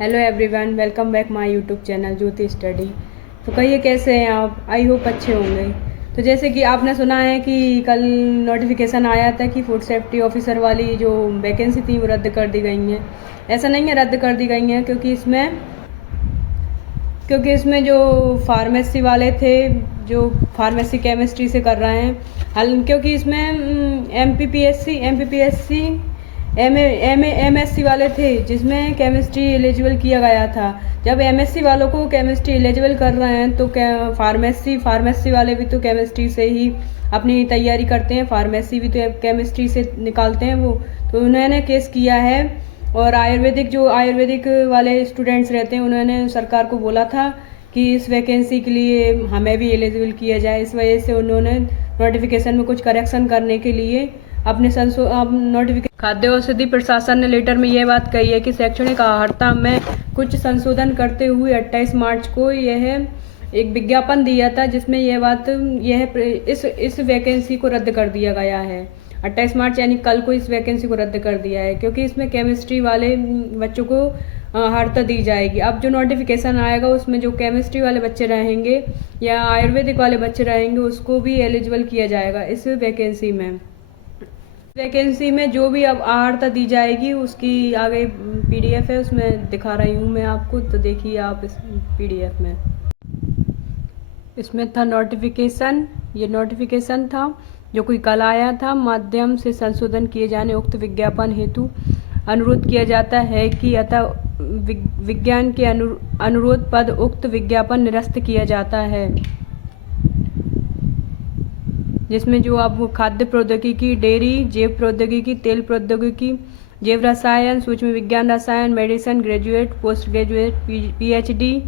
Hello everyone, welcome back my YouTube channel Jyoti study. तो कहिए कैसे हैं आप? आई होप अच्छे होंगे। तो जैसे कि आपने सुना है कि कल नोटिफिकेशन आया था कि फूड सेफ्टी ऑफिसर वाली जो वैकेंसी थी वो रद्द कर दी गई हैं। ऐसा नहीं है रद्द कर दी गई हैं, क्योंकि इसमें जो फार्मेसी वाले थे, जो फार्मेसी केमिस्ट्री से कर रहे हैं, क्योंकि इसमें एमपीपीएससी एमएससी वाले थे जिसमें केमिस्ट्री एलिजिबल किया गया था। जब एमएससी वालों को केमिस्ट्री एलिजिबल कर रहे हैं तो फार्मेसी वाले भी तो केमिस्ट्री से ही अपनी तैयारी करते हैं, फार्मेसी भी तो केमिस्ट्री से निकालते हैं वो। तो उन्होंने केस किया है और आयुर्वेदिक वाले स्टूडेंट्स रहते हैं, उन्होंने सरकार को बोला था कि इस वैकेंसी के लिए हमें भी एलिजिबल किया जाए। इस वजह से उन्होंने नोटिफिकेशन में कुछ करेक्शन करने के लिए अपने नोटिफिकेशन खाद्य औषधि प्रशासन ने लेटर में यह बात कही है कि शैक्षणिक अर्हता में कुछ संशोधन करते हुए 28 मार्च को यह एक विज्ञापन दिया था, जिसमें इस वैकेंसी को रद्द कर दिया गया है। 28 मार्च यानी कल को इस वैकेंसी को रद्द कर दिया है, क्योंकि इसमें केमिस्ट्री वाले बच्चों को अर्हता दी जाएगी। अब जो नोटिफिकेशन आएगा उसमें जो केमिस्ट्री वाले बच्चे रहेंगे या आयुर्वेदिक वाले बच्चे रहेंगे उसको भी एलिजिबल किया जाएगा इस वैकेंसी में जो भी अब अर्हता दी जाएगी उसकी आगे पीडीएफ है, उसमें दिखा रही हूँ मैं आपको। तो देखिए आप इस पीडीएफ में, इसमें था नोटिफिकेशन। ये नोटिफिकेशन था जो कोई कल आया था। माध्यम से संशोधन किए जाने उक्त विज्ञापन हेतु अनुरोध किया जाता है कि अतः विज्ञान के अनुरोध पद उक्त विज्ञापन निरस्त किया जाता है, जिसमें जो अब खाद्य प्रौद्योगिकी, डेयरी, जैव प्रौद्योगिकी, तेल प्रौद्योगिकी, जैव रसायन, सूक्ष्म विज्ञान रसायन, medicine, graduate, post graduate, PhD,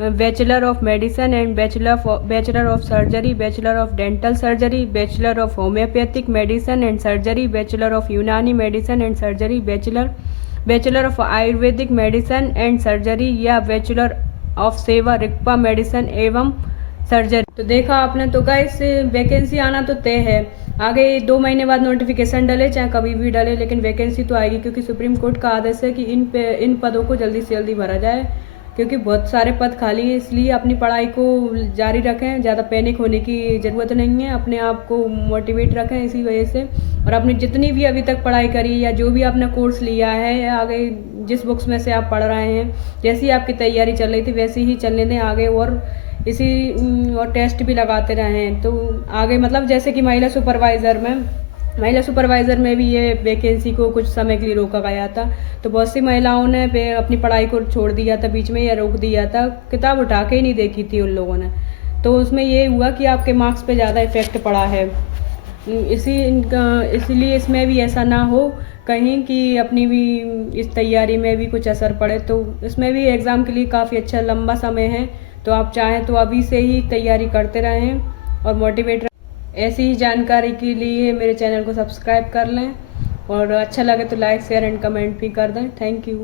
bachelor of medicine and bachelor of surgery, bachelor of dental surgery, bachelor of homeopathic medicine and surgery, bachelor of Unani medicine and surgery, bachelor of Ayurvedic medicine and surgery या bachelor of Sowa Rigpa medicine एवं surgery. तो देखा आपने, तो guys vacancy आना तो तय है। आगे 2 महीने बाद नोटिफिकेशन डले चाहे कभी भी डले, लेकिन वैकेंसी तो आएगी, क्योंकि सुप्रीम कोर्ट का आदेश है कि इन पदों को जल्दी से जल्दी भरा जाए, क्योंकि बहुत सारे पद खाली हैं। इसलिए अपनी पढ़ाई को जारी रखें, ज़्यादा पैनिक होने की ज़रूरत नहीं है, अपने आप को मोटिवेट रखें इसी वजह से। और अपनी जितनी भी अभी तक पढ़ाई करी या जो भी आपने कोर्स लिया है या आगे जिस बुक्स में से आप पढ़ रहे हैं, जैसी आपकी तैयारी चल रही थी वैसी ही चलने दें आगे, और टेस्ट भी लगाते रहें। तो आगे मतलब जैसे कि महिला सुपरवाइज़र में भी ये वैकेंसी को कुछ समय के लिए रोका गया था, तो बहुत सी महिलाओं ने अपनी पढ़ाई को छोड़ दिया था बीच में या रोक दिया था, किताब उठा के ही नहीं देखी थी उन लोगों ने। तो उसमें ये हुआ कि आपके मार्क्स पे ज़्यादा इफेक्ट पड़ा है। इसलिए इसमें भी ऐसा ना हो कहीं कि अपनी भी इस तैयारी में भी कुछ असर पड़े। तो इसमें भी एग्ज़ाम के लिए काफ़ी अच्छा लंबा समय है, तो आप चाहें तो अभी से ही तैयारी करते रहें और मोटिवेट रहें। ऐसी ही जानकारी के लिए मेरे चैनल को सब्सक्राइब कर लें, और अच्छा लगे तो लाइक, शेयर एंड कमेंट भी कर दें। Thank you.